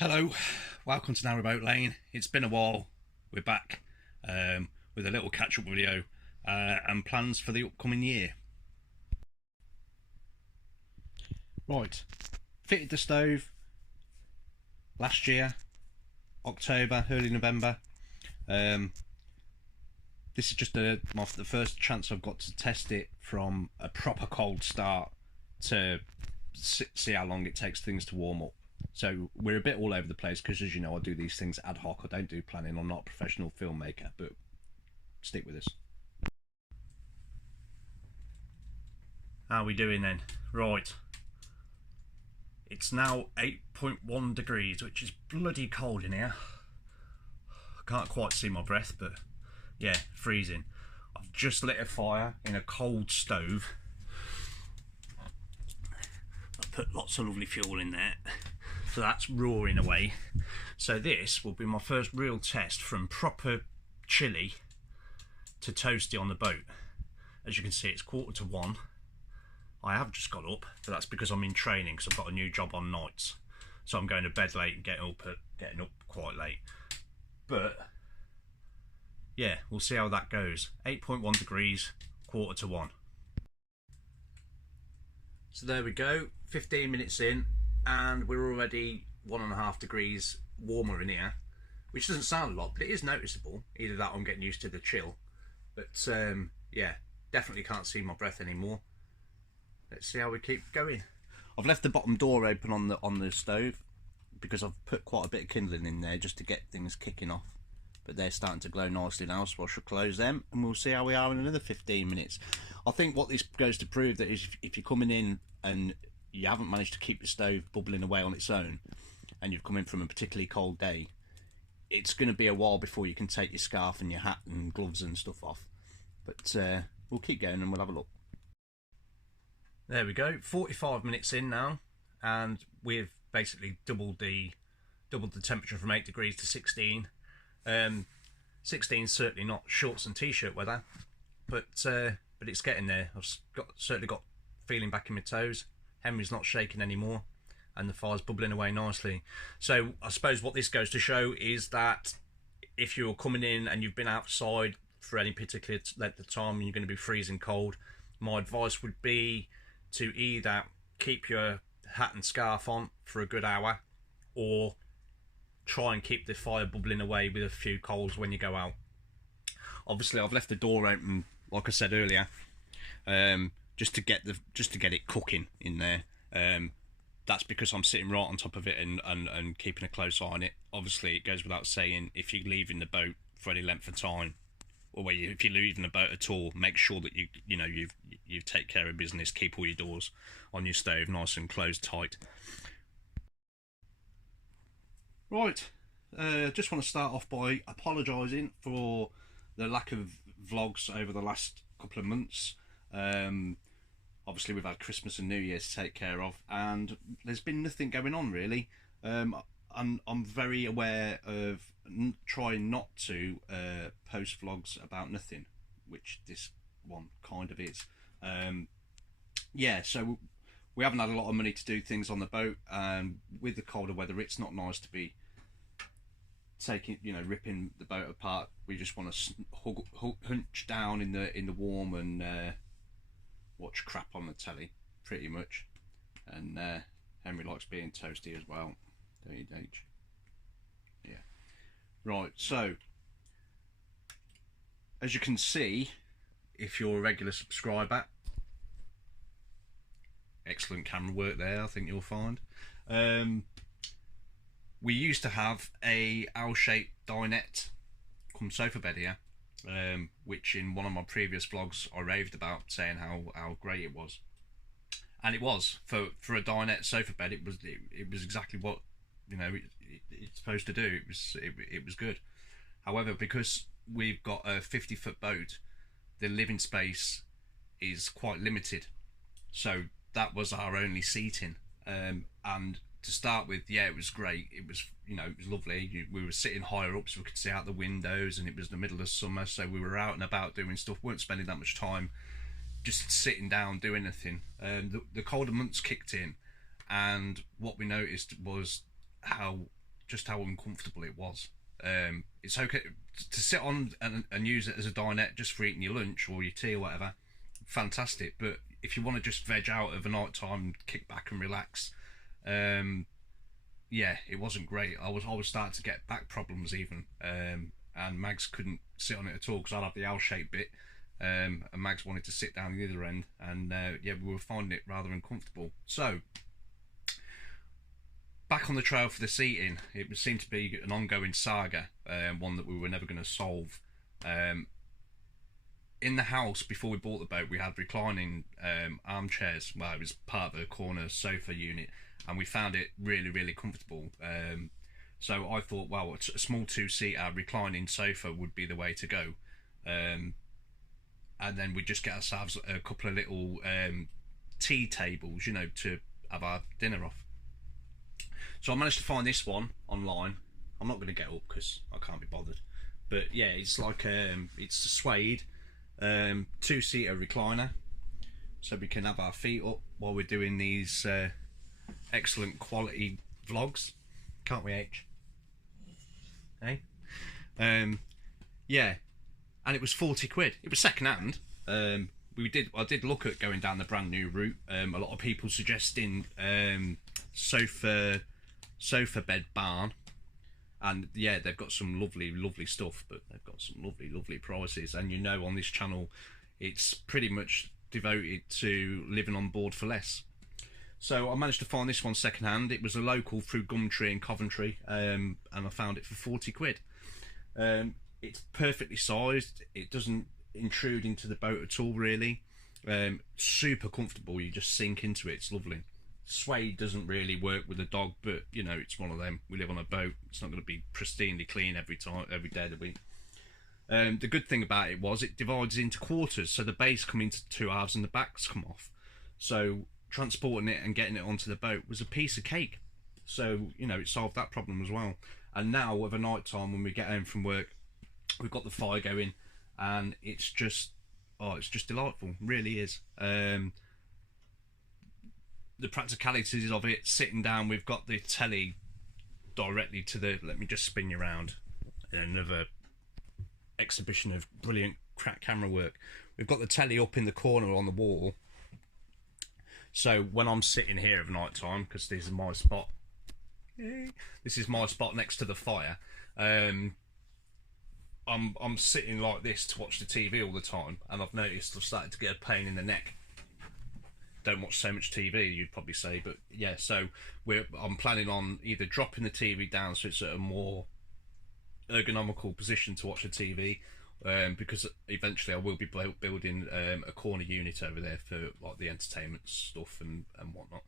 Hello, welcome to Narrowboat Lane. It's been a while. We're back with a little catch-up video and plans for the upcoming year. Right, fitted the stove last year, October, early November. This is just the first chance I've got to test it from a proper cold start to see how long it takes things to warm up. So we're a bit all over the place because, as you know, I do these things ad hoc. I don't do planning. I'm not a professional filmmaker, but stick with us. How are we doing then? Right. It's now 8.1 degrees, which is bloody cold in here. I can't quite see my breath, but yeah, freezing. I've just lit a fire in a cold stove. I've put lots of lovely fuel in there. So that's roaring away. So this will be my first real test from proper chilly to toasty on the boat. As you can see, it's 1:45. I have just got up, but that's because I'm in training because I've got a new job on nights. So I'm going to bed late and getting up quite late. But yeah, we'll see how that goes. 8.1 degrees, 1:45. So there we go, 15 minutes in, and we're already 1.5 degrees warmer in here, which doesn't sound a lot, but it is noticeable. Either that or I'm getting used to the chill. But yeah, definitely can't see my breath anymore. Let's see how we keep going. I've left the bottom door open on the stove because I've put quite a bit of kindling in there just to get things kicking off. But they're starting to glow nicely now, so I shall close them and we'll see how we are in another 15 minutes. I think what this goes to prove that is if you're coming in and you haven't managed to keep the stove bubbling away on its own and you've come in from a particularly cold day, it's going to be a while before you can take your scarf and your hat and gloves and stuff off. But we'll keep going and we'll have a look. There we go, 45 minutes in now, and we've basically doubled the temperature from 8 degrees to 16. 16 is certainly not shorts and t-shirt weather, but it's getting there. I've certainly got feeling back in my toes. Henry's not shaking anymore, and the fire's bubbling away nicely. So I suppose what this goes to show is that if you're coming in and you've been outside for any particular length of time and you're going to be freezing cold, my advice would be to either keep your hat and scarf on for a good hour, or try and keep the fire bubbling away with a few coals when you go out. Obviously, I've left the door open, like I said earlier, just to get it cooking in there. That's because I'm sitting right on top of it and keeping a close eye on it. Obviously, it goes without saying, if you're leaving the boat for any length of time, or if you're leaving the boat at all, make sure that you take care of business. Keep all your doors on your stove nice and closed tight. Right, just want to start off by apologising for the lack of vlogs over the last couple of months. Obviously we've had Christmas and New Year's to take care of, and there's been nothing going on really. I'm very aware of trying not to post vlogs about nothing, which this one kind of is. Yeah, so we haven't had a lot of money to do things on the boat, and with the colder weather it's not nice to be ripping the boat apart. We just want to hunch down in the warm and watch crap on the telly pretty much. And Henry likes being toasty as well, don't you, Dage? Yeah. Right, so as you can see, if you're a regular subscriber, excellent camera work there, I think you'll find. We used to have a L-shaped dinette come sofa bed here, which in one of my previous vlogs I raved about, saying how great it was. And it was for a dinette sofa bed. It was exactly what it's supposed to do. It was good. However, because we've got a 50-foot boat, the living space is quite limited. So that was our only seating. And to start with, yeah, it was great. It was lovely. We were sitting higher up so we could see out the windows, and it was the middle of summer, so we were out and about doing stuff. Weren't spending that much time just sitting down doing anything. The colder months kicked in, and what we noticed was how just how uncomfortable it was. It's okay to sit on and use it as a dinette just for eating your lunch or your tea or whatever, fantastic. But if you want to just veg out of a night time, kick back and relax, yeah, it wasn't great. I was starting to get back problems even, and Mags couldn't sit on it at all because I'd have the L-shaped bit, and Mags wanted to sit down the other end, and yeah, we were finding it rather uncomfortable. So back on the trail for the seating, it seemed to be an ongoing saga, one that we were never going to solve. In the house before we bought the boat, we had reclining armchairs. Well, it was part of a corner sofa unit, and we found it really, really comfortable. So I thought, well, a small two-seater reclining sofa would be the way to go. And then we just get ourselves a couple of little tea tables, you know, to have our dinner off. So I managed to find this one online. I'm not going to get up because I can't be bothered. But yeah, it's like it's a suede two-seater recliner, so we can have our feet up while we're doing these excellent quality vlogs, can't we, H? Hey, yeah, and it was 40 quid. It was second hand. I did look at going down the brand new route. A lot of people suggesting sofa bed barn, and yeah, they've got some lovely stuff, but they've got some lovely prices. And you know, on this channel it's pretty much devoted to living on board for less. So I managed to find this one second hand. It was a local through Gumtree in Coventry, and I found it for 40 quid. It's perfectly sized, it doesn't intrude into the boat at all really. Super comfortable, you just sink into it, it's lovely. Suede doesn't really work with a dog, but you know, it's one of them. We live on a boat, it's not going to be pristinely clean every day of the week. The good thing about it was it divides into quarters, so the base come into two halves and the backs come off. So transporting it and getting it onto the boat was a piece of cake. So you know, it solved that problem as well. And now of a night time when we get home from work, we've got the fire going, and it's just delightful, it really is. The practicalities of it, sitting down, we've got the telly directly to the, let me just spin you around, another exhibition of brilliant camera work. We've got the telly up in the corner on the wall, so when I'm sitting here of night time, because this is my spot, next to the fire, I'm sitting like this to watch the TV all the time, and I've noticed I've started to get a pain in the neck. Don't watch so much TV, you'd probably say, but yeah, so I'm planning on either dropping the TV down so it's at a more ergonomical position to watch the TV, because eventually I will be building a corner unit over there for like the entertainment stuff and whatnot.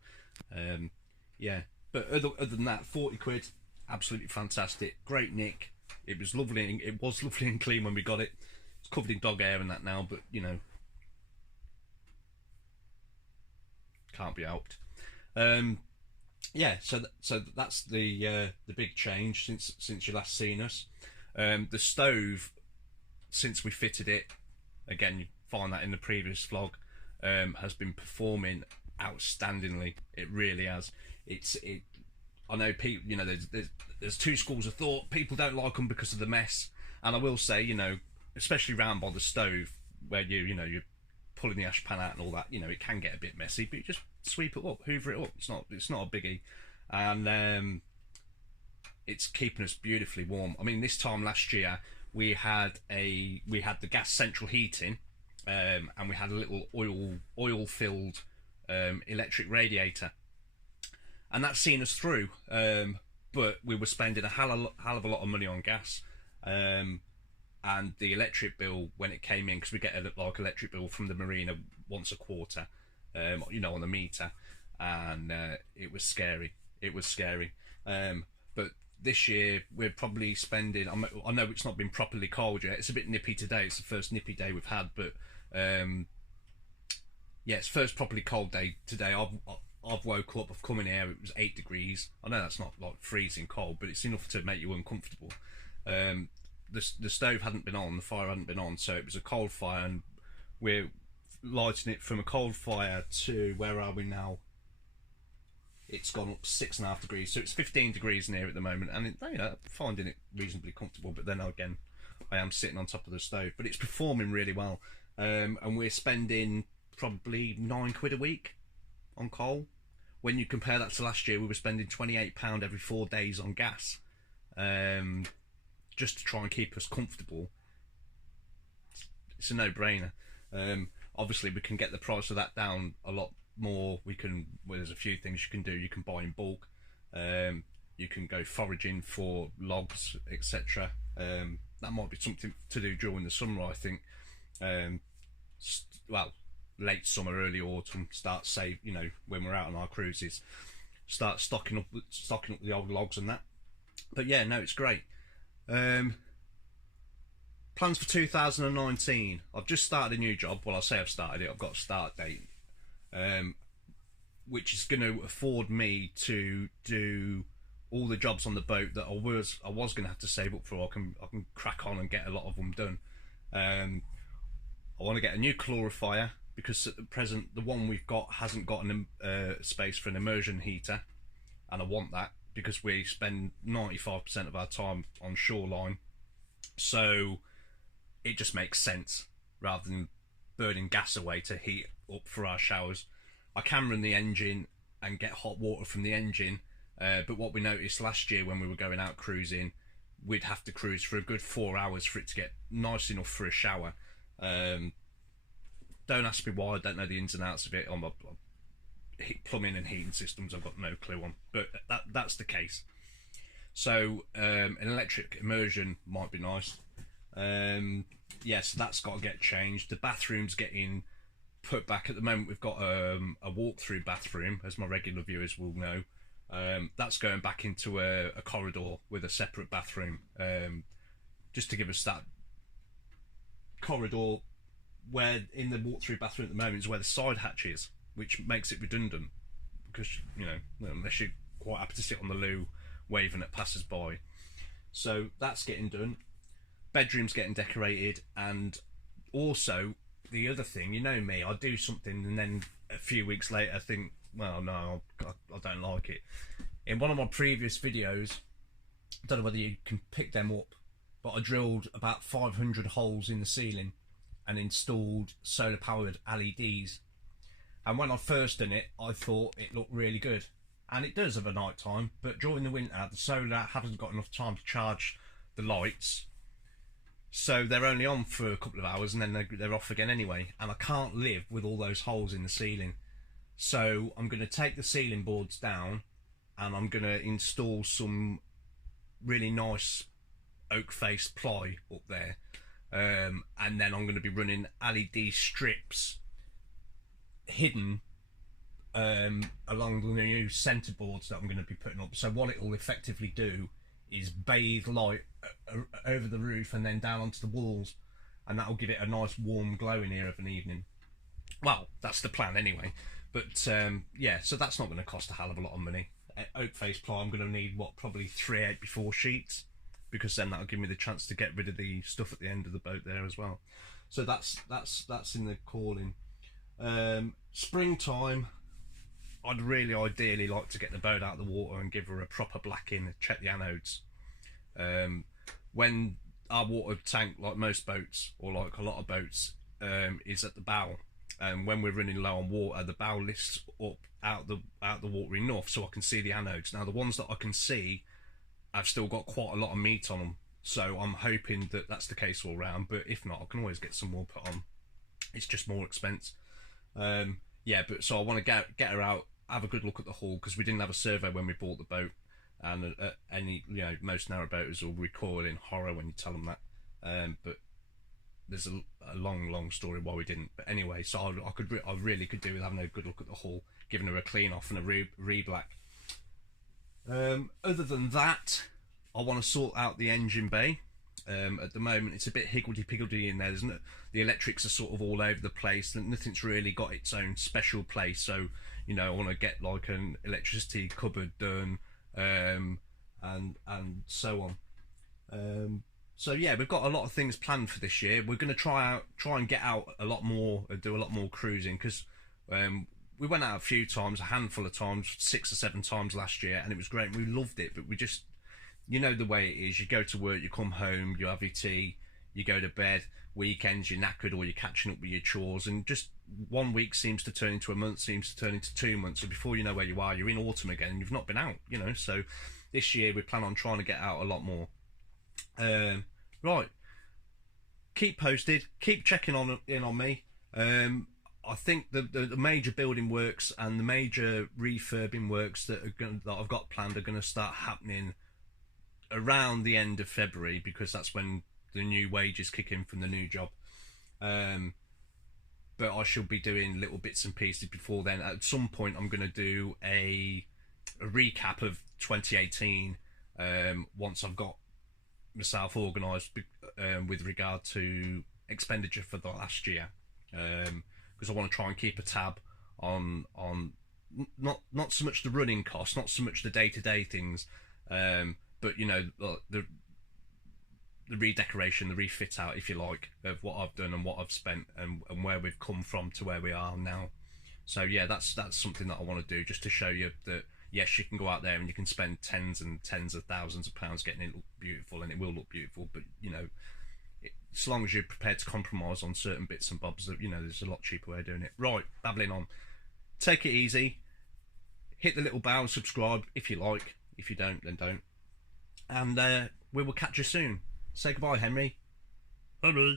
Yeah, but other than that, 40 quid, absolutely fantastic, great nick. It was lovely and clean when we got it. It's covered in dog hair and that now, but you know, can't be helped. Yeah, so that's the big change since you last seen us. The stove, since we fitted it, again you find that in the previous vlog, has been performing outstandingly. It really has. I know people, you know, there's two schools of thought. People don't like them because of the mess, and I will say, you know, especially round by the stove where you're pulling the ash pan out and all that, you know, it can get a bit messy, but you just sweep it up, hoover it up. It's not a biggie, and it's keeping us beautifully warm. I mean, this time last year we had the gas central heating, and we had a little oil filled electric radiator, and that's seen us through. But we were spending a hell of a lot of money on gas. And the electric bill when it came in, because we get a electric bill from the marina once a quarter, you know, on the meter, and it was scary. But this year we're probably spending, I know it's not been properly cold yet, it's a bit nippy today, it's the first nippy day we've had, but yeah, it's first properly cold day today. I've woke up, I've come in here, it was 8 degrees. I know that's not like freezing cold, but it's enough to make you uncomfortable. The stove hadn't been on, the fire hadn't been on, so it was a cold fire, and we're lighting it from a cold fire to, where are we now? it's gone up 6.5 degrees, so it's 15 degrees in here at the moment, and finding it reasonably comfortable. But then again, I am sitting on top of the stove, but it's performing really well, and we're spending probably £9 a week on coal. When you compare that to last year, we were spending £28 every 4 days on gas, just to try and keep us comfortable. It's a no-brainer. Obviously, we can get the price of that down a lot more. There's a few things you can do. You can buy in bulk. You can go foraging for logs, etc. That might be something to do during the summer, I think. Well, late summer, early autumn. Start when we're out on our cruises, start stocking up the old logs and that. But yeah, no, it's great. Plans for 2019. I've just started a new job. Well, I say I've started it. I've got a start date, which is going to afford me to do all the jobs on the boat that I was going to have to save up for. I can crack on and get a lot of them done. I want to get a new calorifier, because at the present the one we've got hasn't got an space for an immersion heater, and I want that because we spend 95% of our time on shoreline, so it just makes sense rather than burning gas away to heat up for our showers. I can run the engine and get hot water from the engine, but what we noticed last year when we were going out cruising, we'd have to cruise for a good 4 hours for it to get nice enough for a shower. Don't ask me why, I don't know the ins and outs of it. On my plumbing and heating systems, I've got no clue on, but that's the case. So an electric immersion might be nice. Yes, that's got to get changed. The bathroom's getting put back. At the moment we've got a walk-through bathroom, as my regular viewers will know. That's going back into a corridor with a separate bathroom, just to give us that corridor where in the walk-through bathroom at the moment is where the side hatch is, which makes it redundant, because unless you're quite happy to sit on the loo waving at passers-by. So that's getting done. Bedroom's getting decorated, and also the other thing, you know me, I do something and then a few weeks later I think, well, no, I don't like it. In one of my previous videos, I don't know whether you can pick them up, but I drilled about 500 holes in the ceiling and installed solar powered LEDs. And when I first done it, I thought it looked really good, and it does of a night time, but during the winter the solar hasn't got enough time to charge the lights, so they're only on for a couple of hours and then they're off again anyway, and I can't live with all those holes in the ceiling. So I'm going to take the ceiling boards down and I'm going to install some really nice oak face ply up there, and then I'm going to be running LED strips hidden along the new centre boards that I'm going to be putting up. So what it will effectively do is bathe light over the roof and then down onto the walls, and that will give it a nice warm glow in here of an evening. Well, that's the plan anyway. But yeah, so that's not going to cost a hell of a lot of money. Oak face ply, I'm going to need probably 3 8x4 sheets, because then that'll give me the chance to get rid of the stuff at the end of the boat there as well. So that's in the calling. Springtime, I'd really ideally like to get the boat out of the water and give her a proper blacking and check the anodes. When our water tank, like most boats or like a lot of boats, is at the bow, and when we're running low on water, the bow lifts up out the water enough so I can see the anodes. Now the ones that I can see, I've still got quite a lot of meat on them, so I'm hoping that that's the case all round, but if not, I can always get some more put on. It's just more expense. Yeah, but so I want to get her out, have a good look at the hull, because we didn't have a survey when we bought the boat, and most narrowboaters will recoil in horror when you tell them that. But there's a long story why we didn't. But anyway, so I really could do with having a good look at the hull, giving her a clean off and a re-black. Other than that, I want to sort out the engine bay. At the moment it's a bit higgledy-piggledy in there, isn't it? The electrics are sort of all over the place, and nothing's really got its own special place. So I want to get like an electricity cupboard done, and so on. So yeah, we've got a lot of things planned for this year. We're going to try and get out a lot more, do a lot more cruising, because we went out a few times, a handful of times, 6 or 7 times last year, and it was great. We loved it, but we just, you know the way it is. You go to work, you come home, you have your tea, you go to bed. Weekends you're knackered, or you're catching up with your chores, and just 1 week seems to turn into a month, seems to turn into 2 months, and before you know where you are, you're in autumn again and you've not been out, you know. So this year we plan on trying to get out a lot more. Right, keep posted, keep checking in on me. I think the major building works and the major refurbing works that I've got planned are going to start happening around the end of February, because that's when the new wages kick in from the new job. But I shall be doing little bits and pieces before then. At some point I'm going to do a recap of 2018 once I've got myself organised with regard to expenditure for the last year, because I want to try and keep a tab on not so much the running costs, not so much the day-to-day things, but you know, the redecoration, the refit out, if you like, of what I've done and what I've spent, and where we've come from to where we are now. So yeah, that's something that I want to do, just to show you that yes, you can go out there and you can spend tens and tens of thousands of pounds getting it look beautiful, and it will look beautiful, but you know, as long as you're prepared to compromise on certain bits and bobs, that, you know, there's a lot cheaper way of doing it. Right, babbling on. Take it easy. Hit the little bell, subscribe if you like. If you don't, then don't. And we will catch you soon. Say goodbye, Henry. Bye-bye.